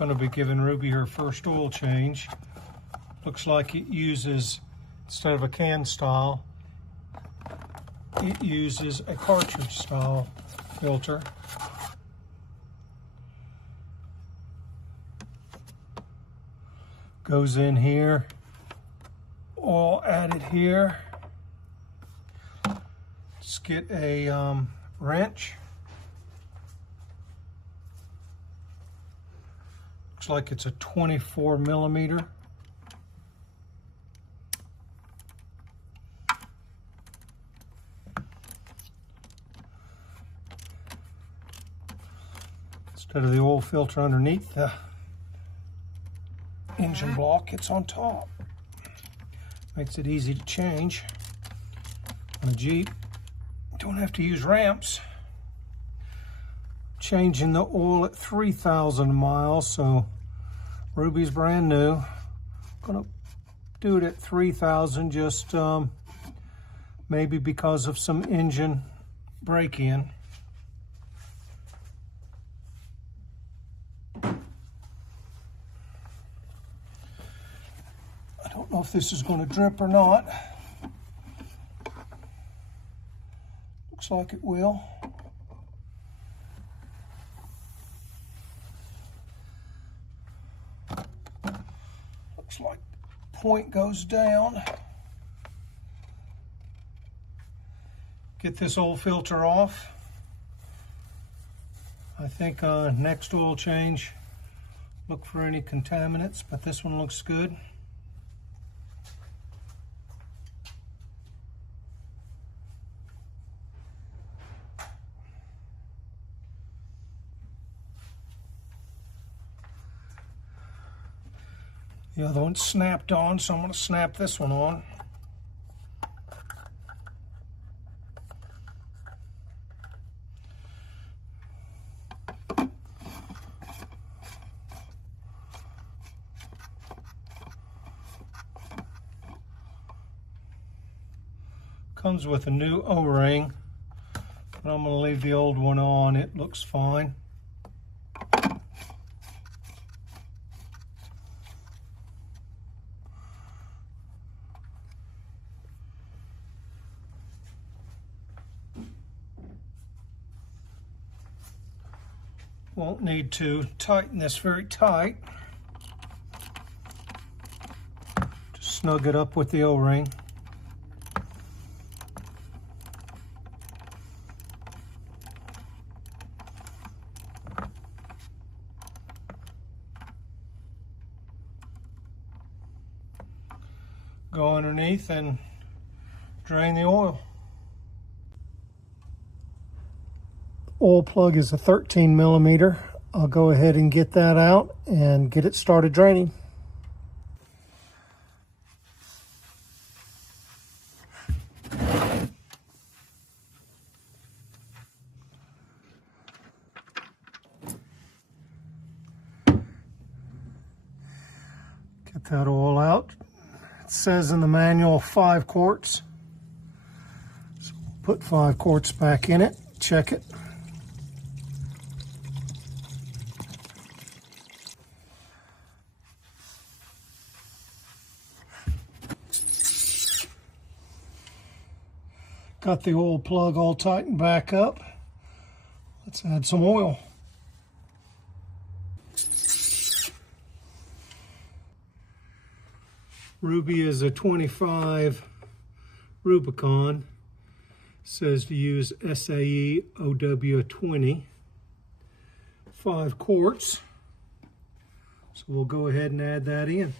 going to be giving Ruby her first oil change. Looks like it uses, instead of a can style, it uses a cartridge style filter. Goes in here, oil added here. Just get a wrench. Looks like it's a 24 millimeter. Instead of the oil filter underneath the engine block, it's on top. Makes it easy to change. On a Jeep, don't have to use ramps. Changing the oil at 3,000 miles, so Ruby's brand new. Gonna do it at 3,000, just maybe because of some engine break-in. I don't know if this is going to drip or not. Looks like it will. Looks like point goes down. Get this oil filter off. I think next oil change, look for any contaminants, but this one looks good. The other one snapped on, so I'm going to snap this one on. Comes with a new O-ring, but I'm going to leave the old one on. It looks fine. Won't need to tighten this very tight. Just snug it up with the O-ring. Go underneath and drain the oil. Oil plug is a 13 millimeter. I'll go ahead and get that out and get it started draining. Get that oil out. It says in the manual 5 quarts. So we'll put 5 quarts back in it, check it. Got the oil plug all tightened back up. Let's add some oil. Ruby is a 25 Rubicon. Says to use SAE OW20. 5 quarts. So we'll go ahead and add that in.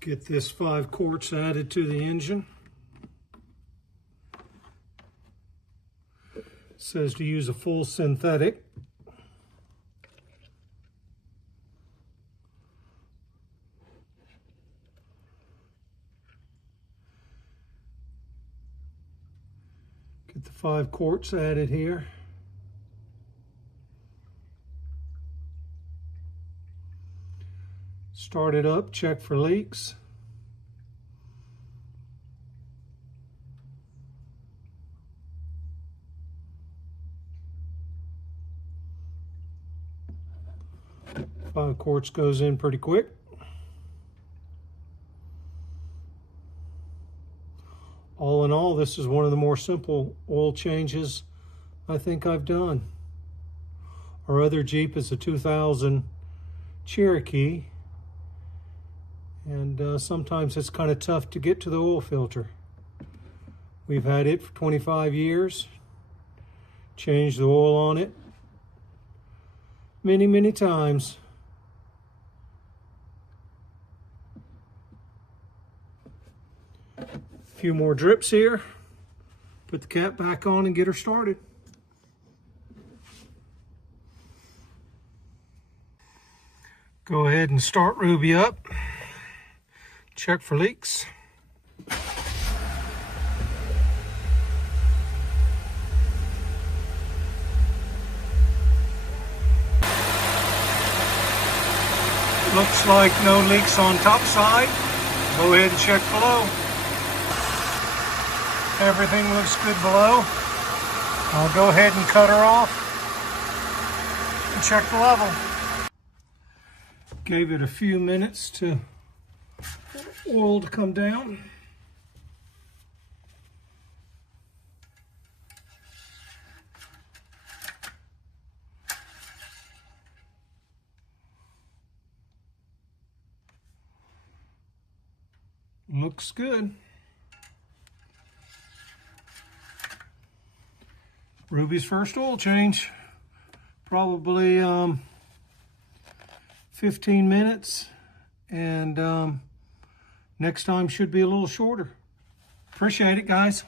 Get this 5 quarts added to the engine. It says to use a full synthetic. Get the 5 quarts added here. Start it up, check for leaks. 5 quarts goes in pretty quick. All in all, this is one of the more simple oil changes I think I've done. Our other Jeep is a 2000 Cherokee, and sometimes it's kind of tough to get to the oil filter. We've had it for 25 years, changed the oil on it many, many times. A few more drips here. Put the cap back on and get her started. Go ahead and start Ruby up. Check for leaks. Looks like no leaks on top side. Go ahead and check below. Everything looks good below. I'll go ahead and cut her off and check the level. Gave it a few minutes to oil to come down. Looks good. Ruby's first oil change. Probably 15 minutes, and next time should be a little shorter. Appreciate it, guys.